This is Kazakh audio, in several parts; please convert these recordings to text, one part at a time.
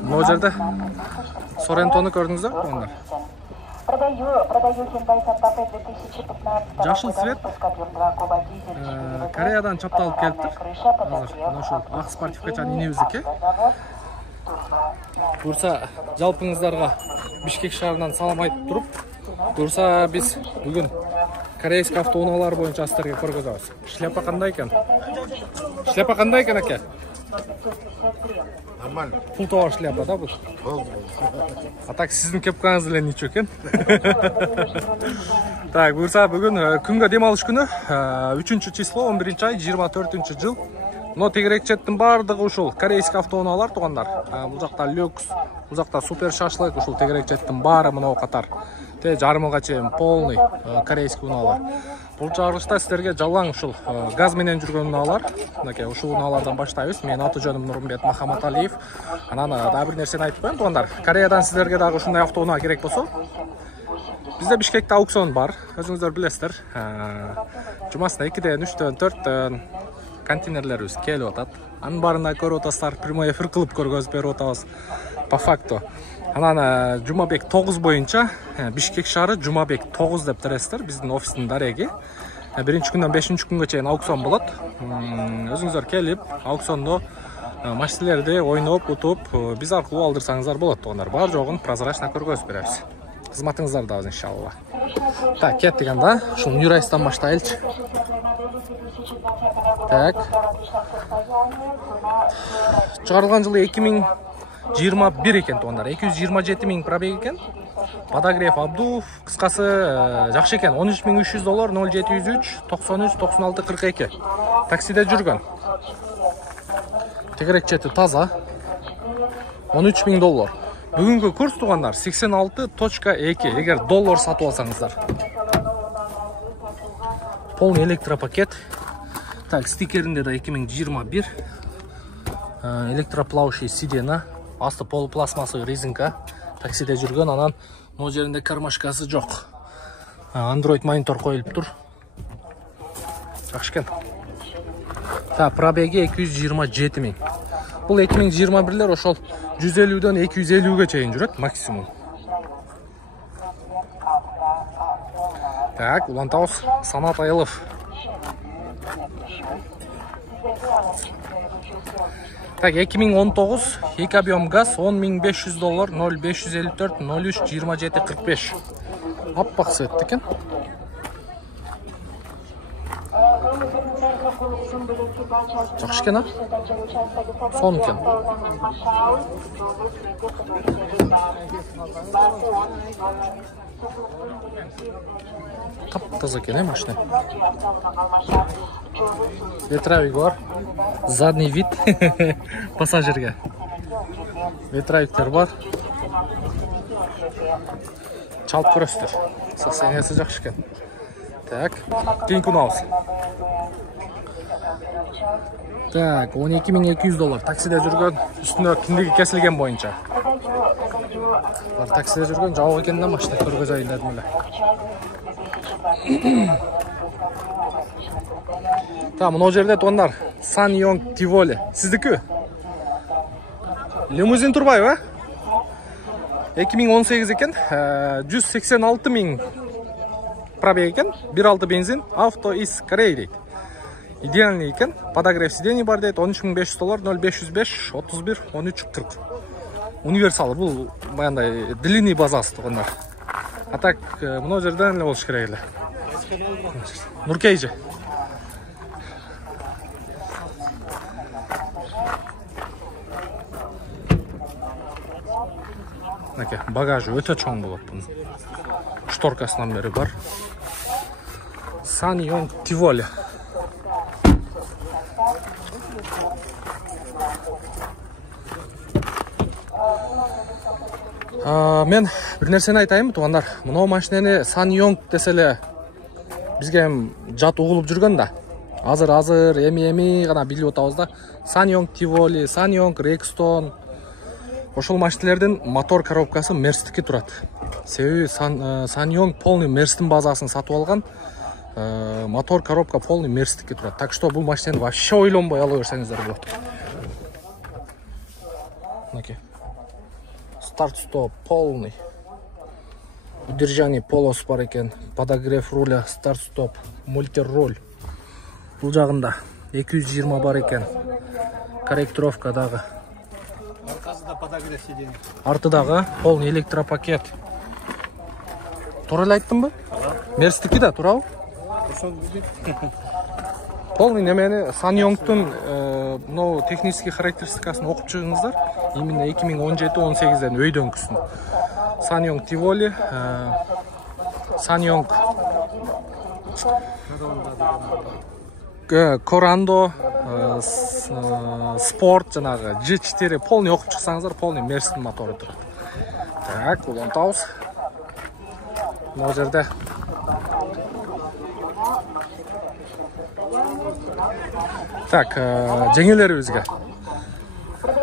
Бұл жерде Sorrento'ны көрдіңіздер ондар. Продаю Hyundai Santa Fe 2015 Жашыл цвет. Кореядан чапталып келіпті. Азыр ошол ак спортивкача инебиздики. Бурса жалпыңыздарға Бишкек шаарынан салам айтып туруп, Бурса биз бүгүн корейский автоунаалар боюнча сиздерге көргөзөбүз. Шляпа кандай экен? Шляпа кандай экен аке? Нормально. Пултовар шляпа да бул? А так сиздин кепкаңыз эле ниче экен? Так, Бурса бүгүн күнгө дем алыш күнү, 3-число, 11-ай, 24-жыл. Но тегерекчеттин бардыгы ушул корейский автоунаалар тугандар. Бул жакта люкс, бул жакта супер шашлык, ушул тегерекчеттин баары мына катар. Те жарым жылга чейин полный корейский унаалар. Бул чыгарылышта сиздерге жалаң ушул газ менен жүргөн унаалар. Мынакей ушул унаалардан баштайбыз. Менин аты жөнүм Нурмбет Махаматалиев. Анан дагы бир нерсени айтып коеюн тугандар. Кореядан сиздерге дагы ушундай автоунаа керек болсо, бизде Бишкекте аукцион бар. Өзүңүздөр билесиздер. Жумасына 2ден, 3дөн, 4дөн контейнерлерибиз келип атат. Анын баарына көрүп атасыздар, прямой эфир кылып көргөзүп берип атабыз по факту. Анан Жумабек 9 боюнча Бишкек шаары Жумабек 9 деп тересиздер, биздин офистин дареги. 1-күндөн 5-күнгө чейин аукцион болот. Өзүңүздөр келип, аукциондо машиналерди ойноп, утуп, биз аркылуу алдырсаңыздар болот тугандар. Бар жогун прозрачно көргөзүп беребиз. Кызматыңыздардабыз иншалла. Так, кеттик анда. Ушул Нюрайстан баштайлычы. Так. Чыгарылган жылы 2021 экен тугандар. 227 000 пробег экен. Подогрев Абдуов, кыскасы жакшы экен. $13.300, 0703 93 96 42. Таксиде жүргөн. Тегерек чети таза. $13.000. Бүгүнкү курс тугандар 86.2. Эгер доллар сатып алсаңыздар. Полный электропакет. Так, стикеринде да 2021. Электроплавающий сидена. Асты полупластмассовый резинка. Таксиде жүргөн, анан могу жеринде кармашкасы жок. Android монитор коюлуп тур. Жакшы экен. Так, пробеги 227 000. Бул 2021-лер ошол 150-дөн 250-ге чейин жүрөт максимум. Так, улантабыз. Санат Айылов. Так, 2019 2 объем газ $10.500, 0554 03 27 45. Аппак цвет экен. Жакшы экен, а? Сон экен. Тап-таза экен, машина. Ветровик бар. Задний вид пассажирге. Ветровиктер бар. Чалып көрөсүздөр. Состояниясы жакшы экен. Так, кийинки унаабыз. Так, $12.200. Таксиде жүргөн, үстүнө киндиги кесилген боюнча. Таксиде жүргөн жабык экен да машина көргөзөйүн дедим эле. Так, мына жерде тугандар SsangYong Tivoli. Сиздики? Лимузин турбайбы, 2018 экен, 186 000 пробег экен, 1.6 бензин, авто из Кореи дейт. Идеальный экен, подогрев сидений бар дейт, $13.500, 0505 31 13 40. Универсал, бул баягындай длинный базасы тугандар. А так, мына жерден эле болуш керек эле. Нуркейжи. Багажы өтө чоң болот бунун. Шторкасынан бери бар. SsangYong Tivoli. Мен бир нерсени айтайынбы тугандар. Мына машинени SsangYong деселе бизге жат угулуп жүргөн да. Азыр эми гана билип атабыз да. SsangYong Tivoli, SsangYong Rexton. Ошол машиналердин мотор коробкасы Мерстики турат. Себеби SsangYong полный Мерстин базасын сатып алган. Мотор коробка полный Мерстики турат. Так что бул машинени вообще ойлонбой ала берсеңиздер болот. Мынакей. старт-стоп полный. Удержание полос бар екен. Подогрев руля, старт-стоп, мультироль. Бұл жағында 220 бар екен. Корректировкадағы. Арқасында подогрев сиденье. Артыдағы полный электропакет. Туралы айттым ба? Мерстікі да, турау? Полный немені Sanyong'тың технический характеристикасын оқып шығыңыздар. Именно 2017-18-ден өйден күсін. Sanyong Tivoli, Sanyong Corando, Sport жаңағы G4 полный оқып шықсаңыздар, полный Мерстің моторы тұрады. Так, ұлан тауыз. Бұл жерде так, жеңілері бізге.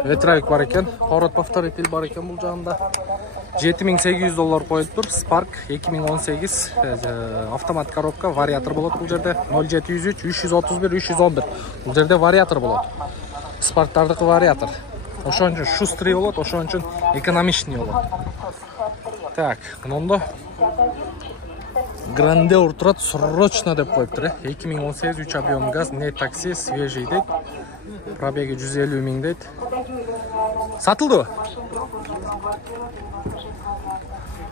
Ветровик бар екен, поворот повторитель бар екен бұл жағында. $7800 қойылып тұр. Spark 2018 автомат коробка, вариатор болады бұл жерде. 0703, 331, 311. Бұл жерде вариатор болады. Spark'тардығы вариатор. Ошон үшін шустрый болады, ошон үшін экономичный болады. Так, мұнда Grandeur тұрады, срочно деп қойып тұр. 2018 3 объем газ, не такси, свежий дейді. Пробеги 150 мың дейді. Сатылды?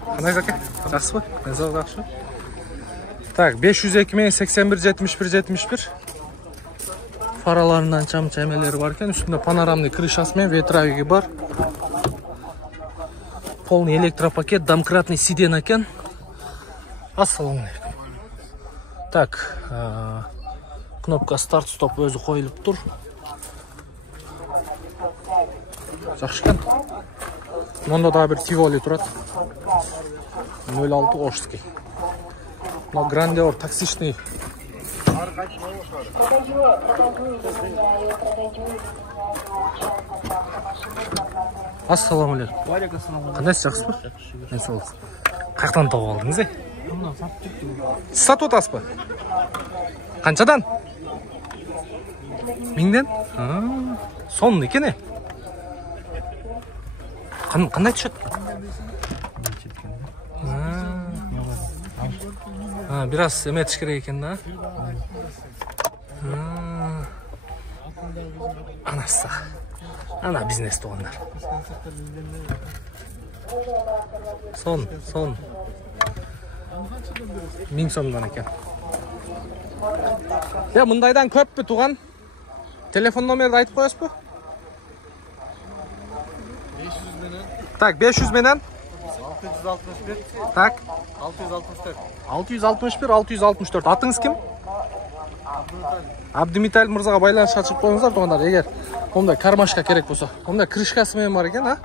Қандай заке? Жақсы ба? Жақсы. Так, 502 мен 81 71 71. Фараларынан чам чаймелері бар екен. Үстінде панорамный крышасы мен ветровигі бар. Полный электропакет, домкратный сиден екен. Ассалаумалейкум. Так, кнопка старт-стоп өзі қойылып тұр. Жақсы екен. Мұнда да бір Tivoli тұрады. 06 Ошский. Но Grandeur таксичный. Ассалаумалейкум. Қандайсыз, жақсы ба? Мен солсыз. Қаяқтан тауып алдыңыз, е? Сатып отасыз ба? Қаншадан? 1000-ден? Сонын екен, е? Қандай түседі? Biraz emet керек екен да? Анасы. Ана бизнес туғандар. Сон. 1000 сомдан екен. Мұндайдан көп пі туған? Телефон номерді айтып қоясыз ба? 500 менен. Так, 500 менен. 661. Так. 664. 661, 664. Атыңыз кім? Абдимиталь мырзаға байланыс шашып қойыңыздар туғандар. Егер ондай кармашка керек болса. Ондай крышкасы мен бар екен, а?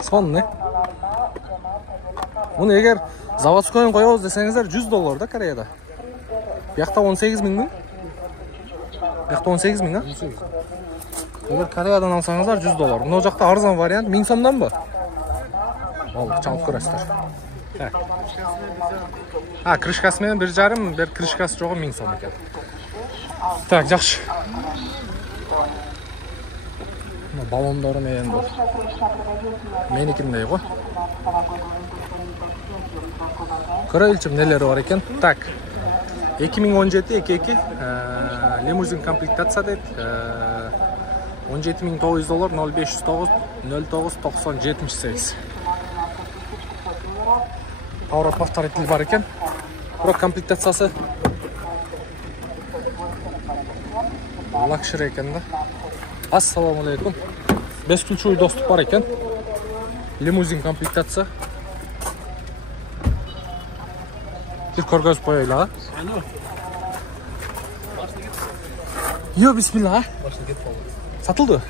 Сон, не? Оны егер заводскойын қоябыз десеңіздер $100 да Кореяда. Яқта 18 мың? Яқта 18 мың, а? Егер Кореядан алсаңыздар $100. Мына жақта арзан вариант 1000 сомдан ба? Ол чалып көресіздер. Крышкасы мен 1,5, бір крышкасы жоғы 1000 сом екен. Так, жақсы. Балондары мен бұл. Менікіндей ғой. Көрелчім нелері бар екен. Так, 2017-22 лимузин комплектация дейді. $17,900, 0509 09 90 78. Поворот повторитель бар екен. Бірақ комплектациясы лакшери екен да. Ассалаумалейкум. Бесключевой доступ бар екен. Лимузин комплектация. Bir көргөзүп коелу, а? Йо, бисмилла. Сатылды?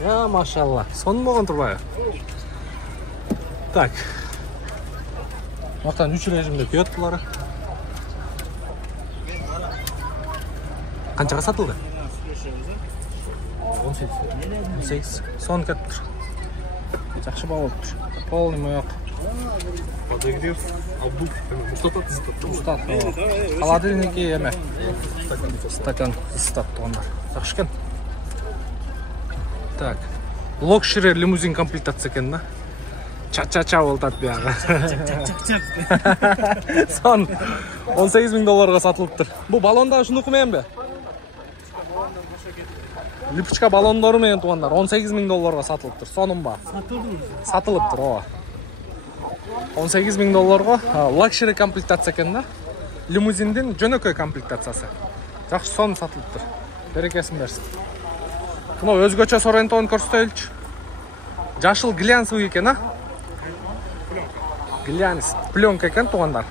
Я, машалла. Сонун болгон турбайбы? Так. Мактан 3 режимде күйөт булары. Канчага сатылды? 18. Сон кетти. Жакшы баа болуптур. Полный моёк. Подогрев, обдув, Устат. Холодильники эме. Стакан ыстат тугандар. Жакшы экен. Так. Локшери лимузин комплектация екен да. Ча-ча-ча болтат бияга. Сон 18 000 долларга сатылыптыр. Бу баллонда ушунуку менен бе? Липучка баллондору менен туугандар 18 000 долларга сатылыптыр. Сонун ба? Сатылыптыр, ооба. 18 000 долларга лакшери комплектация екен да. Лимузиндин жөнөкөй комплектациясы. Жакшы сонун сатылыптыр. Берекесин берсин. Мына өзгөчө Sorrento'ну көрсөтөлүчү. Жашыл глянцевый екен, а? Глянец, пленка екен туугандар.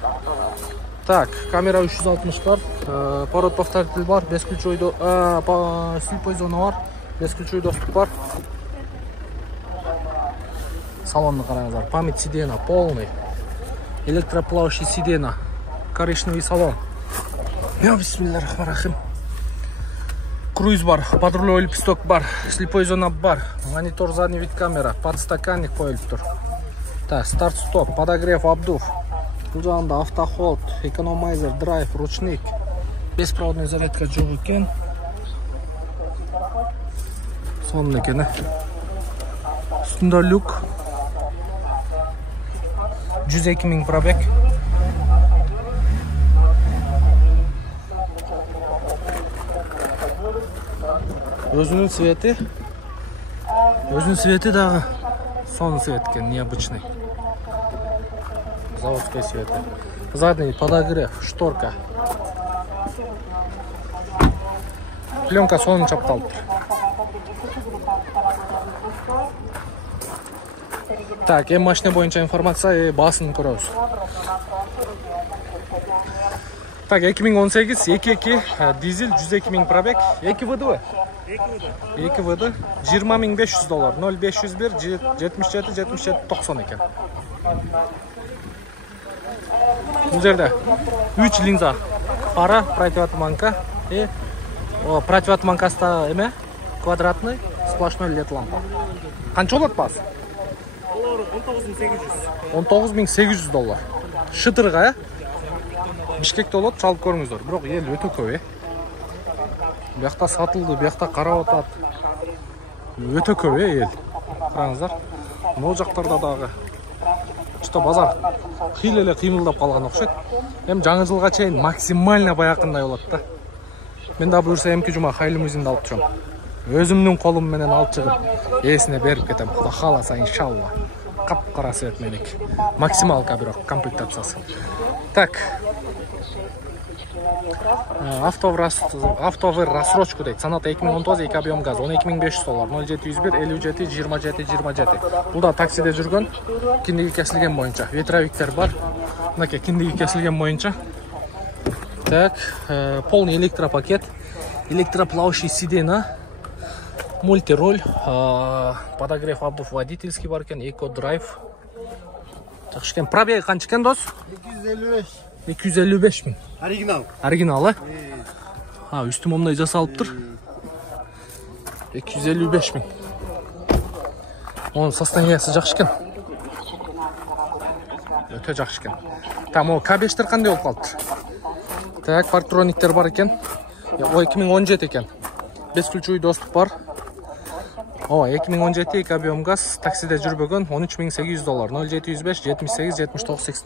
Так, камера 360 бар, поворот повторитель бар, бесключевой слепой зона бар, бесключевой доступ бар. Салонны караңыздар, память сиденья полный, электроплавающий сиденья, коричневый салон. Я бисмиллахиррахманиррахим. Круиз бар, подрулевой лепесток бар, слепой зона бар, монитор задний вид камера, подстаканник коюлуптур. Так, старт-стоп, подогрев, обдув. Бул жагында автоход, экономайзер, драйв, ручник. Беспроводный зарядка жок экен. Сонун экен, Үстүндө люк. 102 000 пробег. Өзүнүн свети дагы сонун свет экен, необычный. Заводской свети. Задний подогрев, шторка. Пленка сонун чапталыптыр. Так, эми машина боюнча информация баасын көрөбүз. Так, 2018 2.2 дизель 102 000 пробег, 2 ВДВ. 2 ВД 20 500 доллар, 0501 77 77 90 екен. Бұл жерде 3 линза фара, противотуманка и противотуманкаста эме квадратный сплошной LED лампа. Канча болот бас? 19 800 доллар. Шытырга, Бишкекте болот, чалып көрүңүздөр. Бирок эл өтө көп, Бияқта сатылды, бияқта қарап атат. Өтө көп, ел. Қараңыздар. Мол жақтарда дағы. Что базар хилеле қимылдап қалған окшойт. Эми жаңы жылга чейин максимально баякындай болот да. Мен да буюрса эмки жума лимузинди алып жүрөм. Өзүмдүн колум менен алып чыгып, ээсине берип кетем. Кудай кааласа иншалла. Капкара свет менен. Максималка бирок комплектациясы. Так. Автовер рассрочку дейт. Санат 2019 2 объем газ 12 500 доллар, 0701 57 27 27. Бул да таксиде жүргөн, киндиги кесилген боюнча. Ветровиктер бар. Мынакей киндиги кесилген боюнча. Так, полный электропакет, электроплавающий сиденье, мультироль, подогрев, обдув водительский бар экен, эко-драйв. Жакшы экен. Пробеги канча экен, дос? 255 000. Оригинал, үстү момундай жасалыптыр. 255 000. Onun состояниясы жакшы экен. Өтө жакшы экен. Там о К5тер кандай болуп калыптыр? Так, парктрониктер бар экен. 2017 экен. Бесключевой доступ бар. 2017 2 объем газ, таксиде жүрбөгөн, 13 800 доллар, 0705 78 79 86.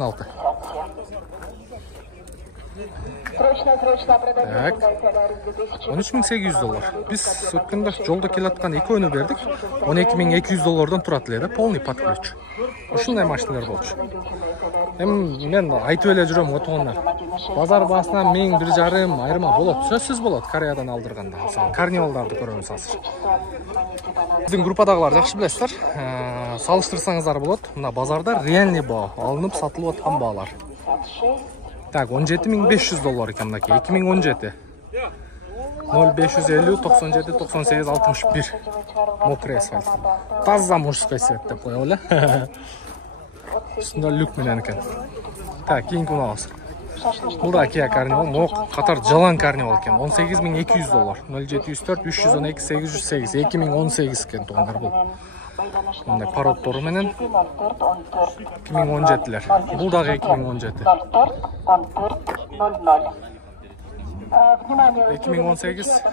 Так, 13 800 доллар. Біз өткенде жолда келаткан экөөнү бердик. 12 200 доллардан турат эле, полный под ключ. Ушундай машиналар болчу. Эми мен айтып эле жүрөм отугундар. Базар баасынан 1,5 айырма болот. Сөзсүз болот Кореядан алдырганда. Мисалы, карнивалдарды көрөбүз азыр. Биздин группадагылар жакшы билесиздер. Салыштырсаңыздар болот. Мына базарда реальный баа, алынып сатылып аткан баалар. Так, 17 500 доллар екен мынакей, 2017. 0550 97 98 61. Мокрый асфальт. Таза мужской свет деп коелу эле. Үстүндө люк менен экен. Так, кийинки алабыз. Бул да Kia Carnival, но катар жалаң Carnival экен. 18 200 доллар. 0704 312 808. 2018 экен туугандар бул. Мындай пародтору менен 2017-лер. Бул дагы 2017. 2018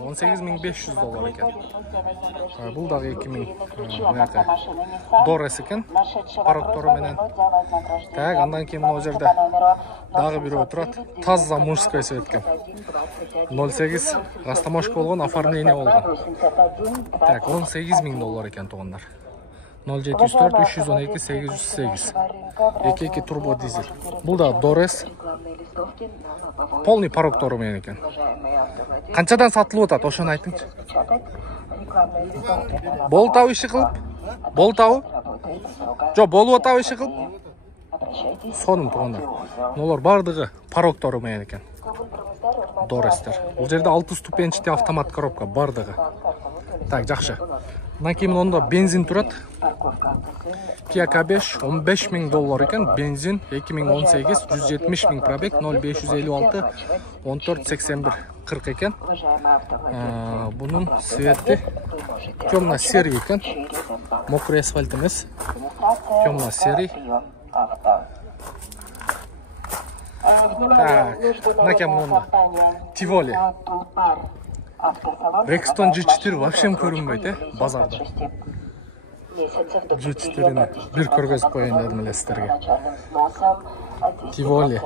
$18.500 ekan. Бұл дағы 2000 Дорес екен, парокторы менен. Так, андан кейін мына жерде дағы бирөө турат, таза мужской светкен. 08 растамашка болгон, оформление болгон. Так, $18.000 екен тугандар. 074 312 808. 2 турбо дизель. Бұл да Дорес. Полный парокторы менен екен. Канчадан сатылып атат, ошону айтыңчы. Болтабы иши кылып? Болтабы? Жо, болуп атабы иши кылып? Сонун тугандар. Олар бардыгы парокторы менен екен. Дорестер. Бул жерде 6 ступенчатый автомат коробка бардыгы. Так, жакшы. Мына кейін онда бензин турат. Kia K5 $15.000 екен. Бензин 2018 170.000 пробег, 0556 1481 40 екен. Bunun свети темно-серый екен. Мокрый асфальт емес. Темно-серый. Так, мына кейін онда Tivoli. Rexton G4 вообще көрінбейді, базарда. G4-ні бір көргізіп қойын дедім еле сіздерге. Tivoli.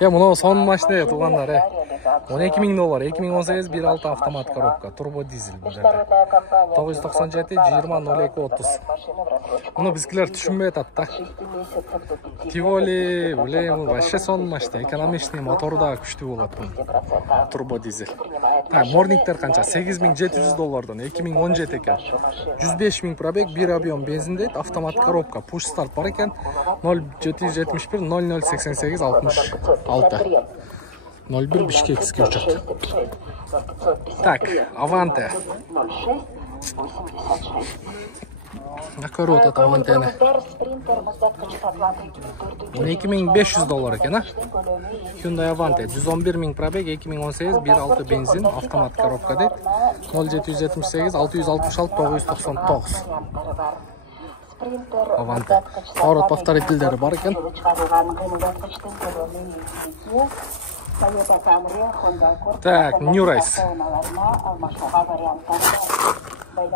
Мұнау соның машина туғандар. $12.000, 2018 1.6 автомат коробка, турбо дизель бұл жерде. 997 20 02 30. Мұны бізгілер түшінбей ататта. Tivoli, білейм, вообще соның машина. Экономичный моторы да күшті болады бұл. Турбо дизель. Морниктер қанша? $8.700, 2017 екен. 105.000 пробег, 1 объем бензин дейді, автомат коробка, push start бар екен. 0771 0088 66. 01 Бишкекский учет. Так, Аванте. Накору вот это Авантені. $12.500 екен, а? Hyundai Avante 111.000 пробег, 2018 1.6 бензин, автомат коробка дейді. 0778 666 999. Аванте. Поворот повторительдері бар екен. Так, New Race.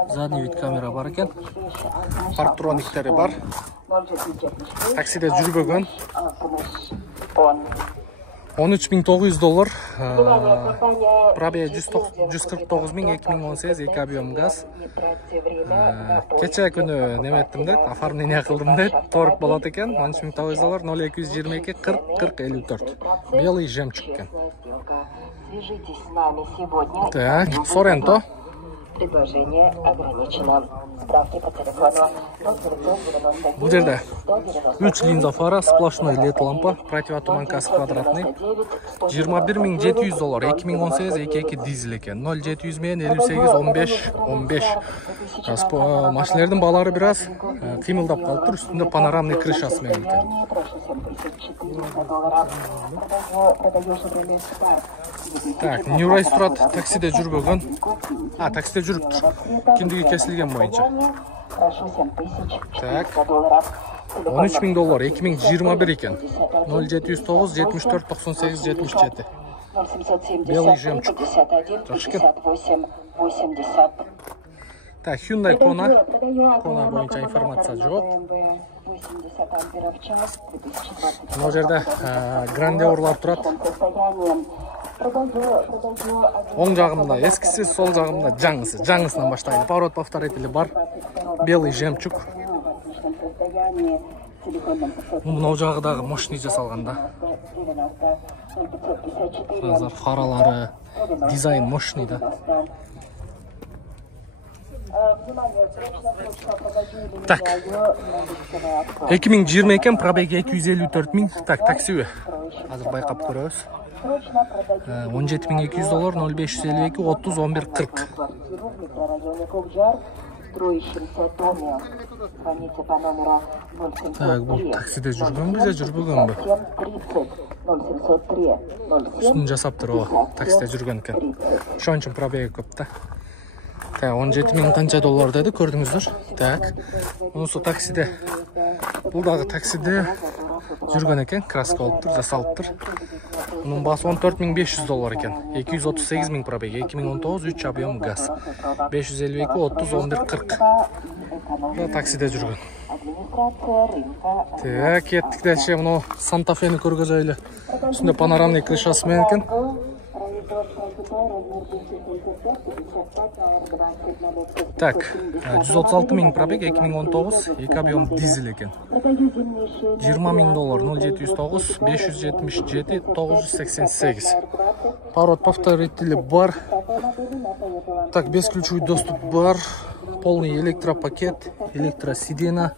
Задний вид камера бар екен. Парктрониктері бар. Таксиде жүрбөгөн. $13.900. Пробег 149.000, 2018 2 объем газ. Кече күнү неметтим дейт, оформление кылдым дейт. Торг болот экен. $13.900, 0222 40 40 54. Белый жемчуг экен. Так, Sorento. Предложение ограничено. Справки по телефону. Бұл жерде 3 линза фара, сплошной LED лампа, противотуманкасы квадратный. $21.700, 2018 2.2 дизель екен. 0700 мен 58 15 15. Машинелердің балары біраз қимылдап қалып тұр, үстінде панорамный крышасы мен екен. Так, New Race тұрат, таксиде жүрбөгөн. Таксиде жүріп тұр. Кендігі кесілген бойынша. Так, $13.000, 2021 екен. 0709 74 98 77. Белый жемчуг. Так, Hyundai Kona. Kona бойынша информация жоқ. Мына жерде грандеорлар тұрат. Оң жағымда ескісі, сол жағымда жаңысы. Жаңысынан баштайды. Поворот повторители бар. Белый жемчуг. Мынау жағыдағы мощный жасалғанда. Фаралары, дизайн мощный да. Так, 2020 екен, пробег 254.000. Так, таксиі азыр байқап көрөбүз. $17.200, 0552 30 11 40. Так, бұл таксиде жүргөн бі, жүрбөгөн бі? Үстін жасап тұр, о, таксиде жүргөн екен. Шон үшін пробеги көп та. Так, 17.000 қанша доллар деді, көрдіңіздер. Так, онысы таксиде. Бұл дағы таксиде жүргөн екен, краска алып тұр, жасалып тұр. Bunun bası $14.500 eкен. 238.000 пробег, 2019, 3 объем газ. 552 30 11 40. Да, таксиде жүрген. Так, кеттік дәлше, мынау Санта-Фені көргөзөйлү. Үстүндө панорамный крышасы менен экен. Так, 136.000 пробег, 2019, 2 объем дизель экен. $20.000, 0709, 577, 988. Поворот повторители бар. Так, бесключевой доступ бар. Полный электропакет, электросидена,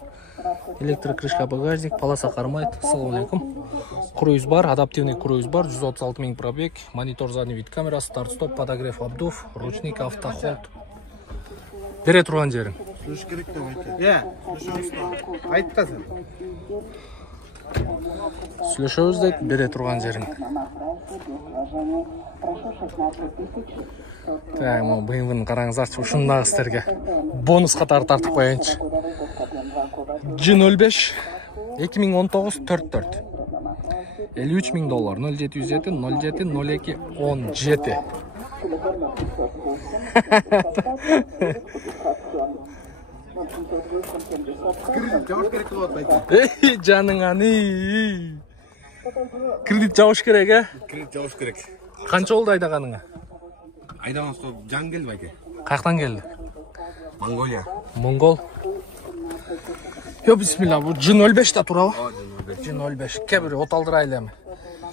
электрокрышка багажник, полоса кармайт. Ассаламу алейкум. Круиз бар, адаптивный круиз бар, 136.000 пробег, монитор задний вид камерасы, старт-стоп, подогрев обдув, ручник, автохолд. Бере турган жериң. Слыш керек деп айтты. Айтпасын. Сүйлөшөбүз дейт, бере турган жериң. Так, могу BMW-ны караңыздарчы, ушундагы силерге бонус катары тартып коеюнчу. G05 2019 44. $53.000, 0707 07 02 17. Жабыш керек деп айтты. Эй, жаның аны. Кредит жабыш керек, Кредит жабыш керек. Канча болду айдаганыңа? Айдаган стоп жан келди байке. Каяктан келди? Монголия. Монгол. Yo, bismillah, bu G05 da turabı? G05. G05. Kebiri ot aldıraylı emi.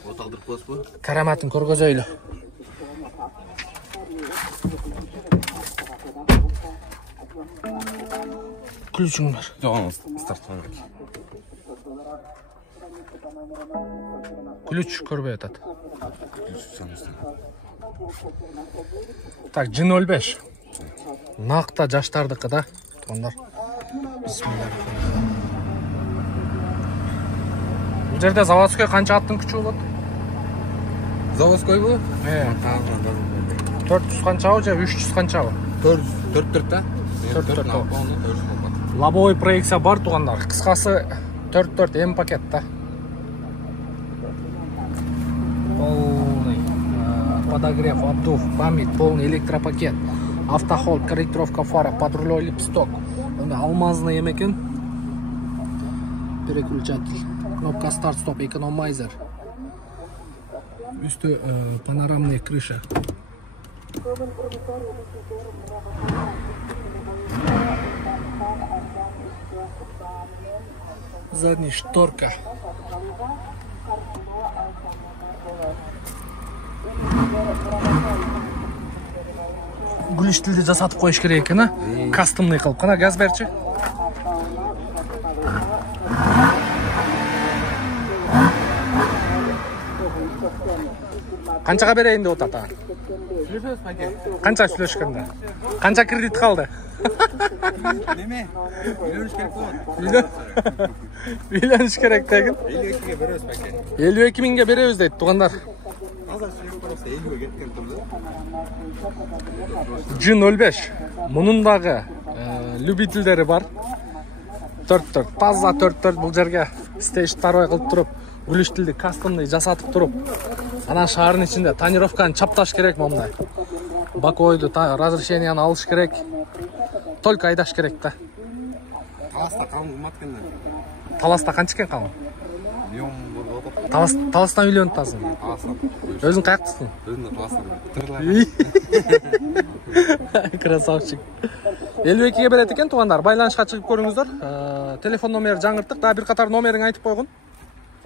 Ot aldырып коесуз бу? Karamatın körgözöylü. Ключың бар. Жок, старт керек. Ключ көрбөй атат. Ключ. Так, G05. Накта жаштардыкы да. Тондар. Bismillah. Bu жерде заводской канча аттың күчү болот? Заводской бу? 400 канчабы же 300 канчабы? 4 да? 4 Лобовой проекция бар тугандар. Кыскасы 4 М пакет да. Полный подогрев, обдув, память, полный электропакет, автохолд, корректировка фара, подрулевой липсток. Алмазный екен. Переключатель. Кнопка старт-стоп, экономайзер. Üstü panoramная крыша. Задняя шторка. Гүліштілді жасатып қойыш керек екен, кастомный қылып. Қана газ берші. Қаншаға берейін деп отата? Қанша сүйлешкенде? Қанша кредит қалды? Неме? Үйлөнүш керек болот. Үйлөнүш керек деген. 52 беребиз байке. 52 миңге беребиз дейт тугандар. Азыр сүйлөп коебуз, 50 кеткен турду. G05. Мунун дагы любительдери бар. 4-4. Таза 4-4 бул жерге стейж 2 кылып туруп, гүлүштүлдү кастомный жасатып туруп, ана шаардын ичинде тонировканы чапташ керек момундай. Бакойду разрешенияны алыш керек. Только айдаш керек да. Таласта калым кымбат экен. Таласта канча экен калым? Миллион болот. Таластан үйлөнүп атасың. Таластан. Өзүң каяктасың? Өзүм таластан. Красавчик. 52ге берет экен тугандар. Байланышка чыгып көрүңүздөр. Телефон номери жаңырттык. Дагы бир катар номерин айтып койгун.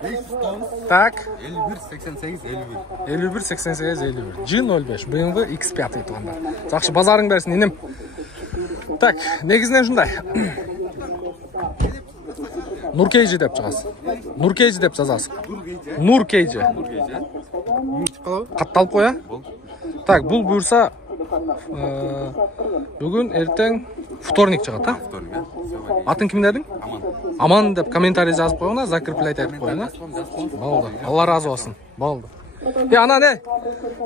509 Так. 51 88 51. 51 88 51. G05 BMW X5 тугандар. Жакшы базарың берсин иним. Так, негизинен ушундай. Нуркейжи деп чыгасыз. Нуркейжи деп жазасыз. Нуркейжи. Катталып коя. Так, бул буюрса бүгүн эртең вторник чыгат, а? Атын ким дедиң? Аман деп комментарий жазып койгуна, закреплять айтып коюна. Болду. Алла разы болсун. Болду. Ана не?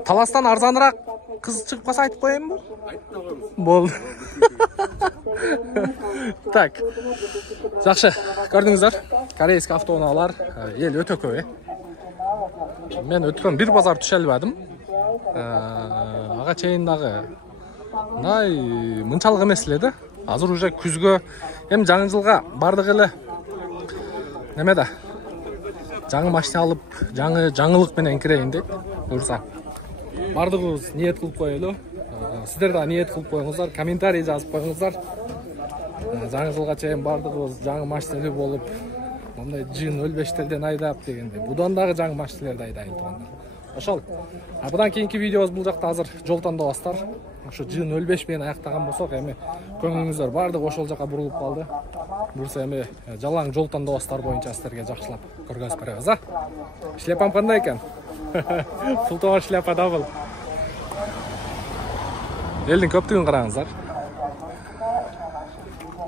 Таластан арзаныраак кыз чыгып калса айтып коеюнбу? Болду. Так. Жакшы, көрдүңүздөр. Корейский автоунаалар эл өтө көп, мен өткөн бир базар түшө албадым. Ага чейин дагы мындай мынчалык эмес эле да. Азыр уже күзгө эми жаңы жылга бардык эле неме да. Жаңы машина алып, жаңылык менен кирейин деп буюрса. Бардыгыбыз ниет кылып коелу. Сиздер да ниет кылып коюңуздар, комментарий жазып коюңуздар. Жаңы жылга чейин бардыгыбыз жаңы машинелүү болуп, мындай жын өлбештерден айдап дегенде. Будан дагы жаңы машиналарды айдайын тугандар. Ошол. Будан кийинки видеобуз бул жакта азыр жол тандабастар. Ошо жын өлбеш менен аяктаган болсок, эми көңүлүңүздөр бардыгы ошол жака бурулуп калды. Бурса эми жалаң жол тандабастар боюнча сиздерге жакшылап көргөзүп беребиз, а? Шляпам кандай экен? Пултова шляпа дабыл. Элдин көптүгүн караңыздар.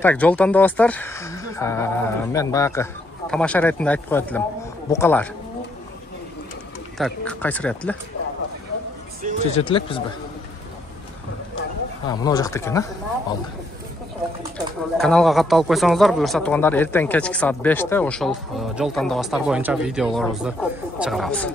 Так, жол тандабастар. Мен баягы тамаша ретинде айтып коет элем. Букалар. Так, кайсы рет эле? Чечет элекпизби? Мына жакта экен, а? Алды. Каналга катталып койсоңуздар, буюрса туугандар, эртең кечки саат 5-те ошол жол тандабастар боюнча видеолорубузду чыгарабыз.